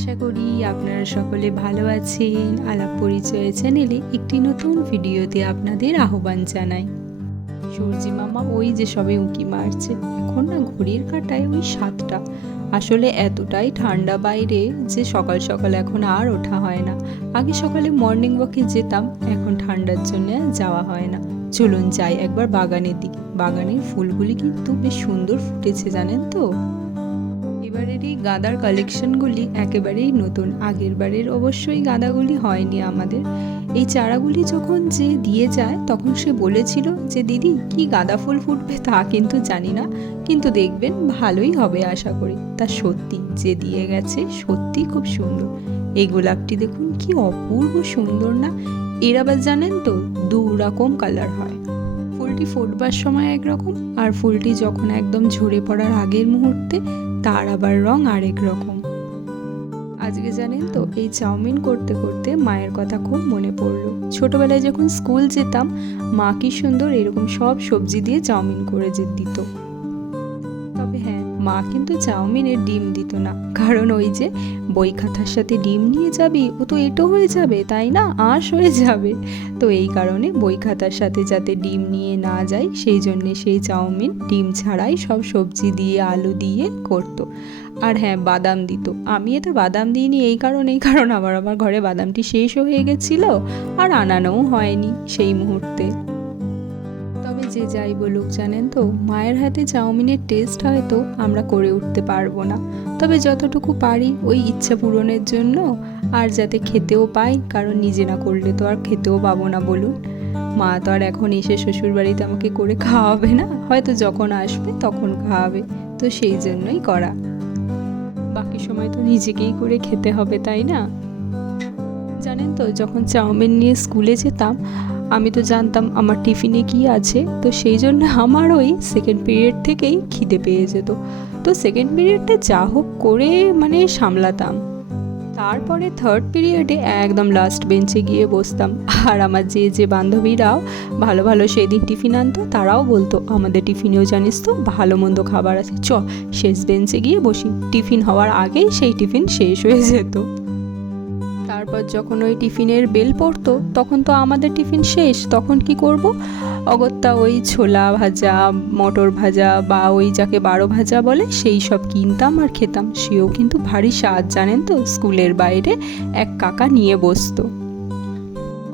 আশা করি আপনারা সকলে ভালো আছেন। আলাপ পরিচয় চ্যানেলে একটি নতুন ভিডিওতে আপনাদের আহ্বান জানাই। সূর্যি মামা ওই যে সবে উঁকি মারছে। এখন না ঘড়ির কাঁটায় ওই 7টা। আসলে এতটাই ঠান্ডা বাইরে যে সকাল সকাল এখন আর ওঠা হয় না। আগে সকালে মর্নিং ওয়াকে যেতাম, এখন ঠান্ডার জন্য যাওয়া হয় না। চলুন যাই একবার বাগানের দিকে। বাগানের ফুলগুলি কিন্তু বেশ সুন্দর ফুটেছে, জানেন তো। এবারের এই গাঁদার কালেকশনগুলি একেবারেই নতুন। আগের বারের অবশ্যই গাঁদাগুলি হয়নি আমাদের। এই চারাগুলি যখন যে দিয়ে যায় তখন সে বলেছিল যে দিদি কি গাঁদা ফুল ফুটবে তা কিন্তু জানি না, কিন্তু দেখবেন ভালোই হবে আশা করি। তা সত্যি যে দিয়ে গেছে সত্যি খুব সুন্দর। এই গোলাপটি দেখুন কি অপূর্ব সুন্দর না। এর আবার জানেন তো 2 রকম কালার হয়। ফুলটি ফুটবার সময় একরকম, আর ফুলটি যখন একদম ঝরে পড়ার আগের মুহূর্তে তার আবার রং আরেক রকম। আজকে জানেন তো এই চাউমিন করতে করতে মায়ের কথা খুব মনে পড়লো। ছোটবেলায় যখন স্কুল যেতাম মা কি সুন্দর এরকম সব সবজি দিয়ে চাউমিন করে দিত। তবে হ্যাঁ, মা কিন্তু চাউমিনের ডিম দিত না, কারণ ওই যে বই খাতার সাথে ডিম নিয়ে যাবি ও তো এটো হয়ে যাবে, তাই না, আঁশ হয়ে যাবে। তো এই কারণে বই খাতার সাথে যাতে ডিম নিয়ে না যায় সেই জন্যে সেই চাউমিন ডিম ছাড়াই সব সবজি দিয়ে আলু দিয়ে করতো। আর হ্যাঁ, বাদাম দিত। আমি এতে বাদাম দিইনি এই কারণ আমার ঘরে বাদামটি শেষ হয়ে গেছিলো আর আনানোও হয়নি সেই মুহূর্তে। তবে যে যাই বলুক জানেন তো, মায়ের হাতে চাউমিনের টেস্ট হয়তো আমরা করে উঠতে পারবো না, তবে যতটুকু পারি ওই ইচ্ছা পূরণের জন্য, আর যাতে খেতেও পাই, কারণ নিজে না করলে তো আর খেতেও পাবো না বলুন। মা তো আর এখন এসে শ্বশুর বাড়িতে আমাকে করে খাওয়াবে না, হয়তো যখন আসবে তখন খাওয়াবে, তো সেই জন্যই করা। বাকি সময় তো নিজেকেই করে খেতে হবে, তাই না। জানেন তো যখন চাউমিন নিয়ে স্কুলে যেতাম আমি তো জানতাম আমার টিফিনে কি আছে, তো সেই জন্য আমার ওই সেকেন্ড পিরিয়ড থেকেই খিদে পেয়ে যেত। তো সেকেন্ড পিরিয়ডটা যা হোক করে সামলাতাম। তারপরে থার্ড পিরিয়ডে একদম লাস্ট বেঞ্চে গিয়ে বসতাম। আর আমার যে বান্ধবীরাও ভালো ভালো সেদিন টিফিন আনতো তারাও বলতো আমাদের টিফিনেও জানিস তো ভালো মন্দ খাবার আছে, শেষ বেঞ্চে গিয়ে বসি। টিফিন হওয়ার আগেই সেই টিফিন শেষ হয়ে যেত। তারপর যখন ওই টিফিনের বেল পড়তো তখন তো আমাদের টিফিন শেষ, তখন কি করব, অগত্যা ওই ছোলা ভাজা, মটর ভাজা বা ওই যাকে 12 ভাজা বলে সেই সব কিনতাম আর খেতাম। সেও কিন্তু ভারী স্বাদ, জানেন তো। স্কুলের বাইরে এক কাকা নিয়ে বসতো।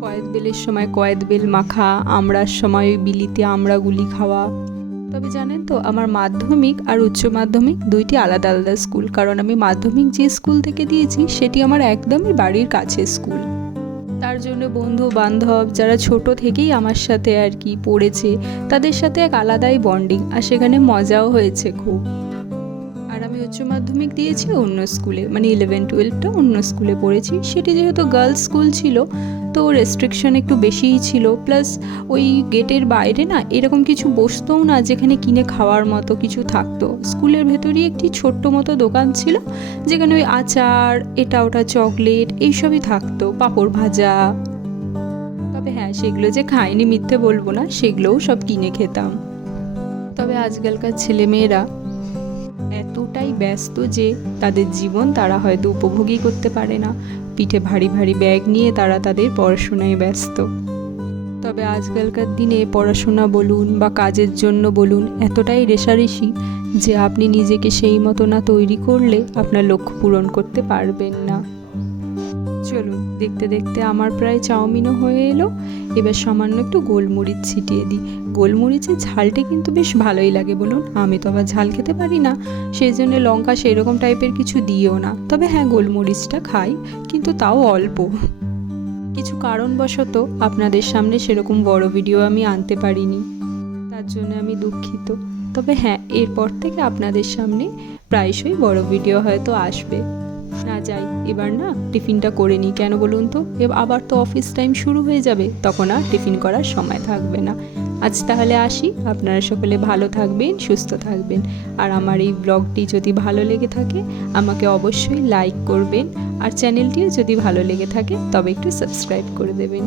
কয়েদ বেলের সময় কয়েদ বেল মাখা, আমড়ার সময় ওই বিলিতি আমড়াগুলি খাওয়া। তবে জানেন তো আমার মাধ্যমিক আর উচ্চ মাধ্যমিক দুইটি আলাদা আলাদা স্কুল, কারণ আমি মাধ্যমিক যে স্কুল থেকে দিয়েছি সেটি আমার একদমই বাড়ির কাছে স্কুল। তার জন্য বন্ধু বান্ধব যারা ছোট থেকেই আমার সাথে আর কি পড়েছে তাদের সাথে এক আলাদাই বন্ডিং, আর সেখানে মজাও হয়েছে খুব। আর আমি উচ্চ মাধ্যমিক দিয়েছি অন্য স্কুলে, 11-12টা অন্য স্কুলে পড়েছি। সেটি যেহেতু গার্লস স্কুল ছিল তো রেস্ট্রিকশন একটু বেশিই ছিল, প্লাস ওই গেটের বাইরে না এরকম কিছু বসতোও না যেখানে কিনে খাওয়ার মতো কিছু থাকতো। স্কুলের ভেতরই একটি ছোট্ট মতো দোকান ছিল যেখানে ওই আচার, এটা ওটা চকলেট এইসবই থাকতো, পাঁপড় ভাজা। তবে হ্যাঁ, সেগুলো যে খাইনি মিথ্যে বলবো না, সেগুলোও সব কিনে খেতাম। তবে আজকালকার ছেলেমেয়েরা এতটাই ব্যস্ত যে তাদের জীবন তারা হয়তো উপভোগই করতে পারে না। পিঠে ভারী ভারী ব্যাগ নিয়ে তারা তাদের পড়াশোনায় ব্যস্ত। তবে আজকালকার দিনে পড়াশোনা বলুন বা কাজের জন্য বলুন এতটাই রেষারেষি যে আপনি নিজেকে সেই মতো না তৈরি করলে আপনার লক্ষ্য পূরণ করতে পারবেন না। চলুন দেখতে দেখতে আমার প্রায় চাউমিনও হয়ে এলো। এবার সামান্য একটু গোলমরিচ ছিটিয়ে দিই। গোলমরিচের ঝালটা কিন্তু বেশ ভালোই লাগে বলুন। আমি তো আবার ঝাল খেতে পারি না, সেই জন্য লঙ্কা সেই রকম টাইপের কিছু দিও না। তবে হ্যাঁ, গোলমরিচটা খাই, কিন্তু তাও অল্প। কিছু কারণবশত আপনাদের সামনে সেরকম বড় ভিডিও আমি আনতে পারিনি, তার জন্য আমি দুঃখিত। তবে হ্যাঁ, এরপর থেকে আপনাদের সামনে প্রায়শই বড় ভিডিও হয়তো আসবে। না যাই, এবার না টিফিনটা করে নিই, কেন বলুন তো, আবার তো অফিস টাইম শুরু হয়ে যাবে, তখন আর টিফিন করার সময় থাকবে না। আজ তাহলে আসি, আপনারা সকলে ভালো থাকবেন, সুস্থ থাকবেন। আর আমার এই ব্লগটি যদি ভালো লেগে থাকে আমাকে অবশ্যই লাইক করবেন, আর চ্যানেলটিও যদি ভালো লেগে থাকে তবে একটু সাবস্ক্রাইব করে দেবেন।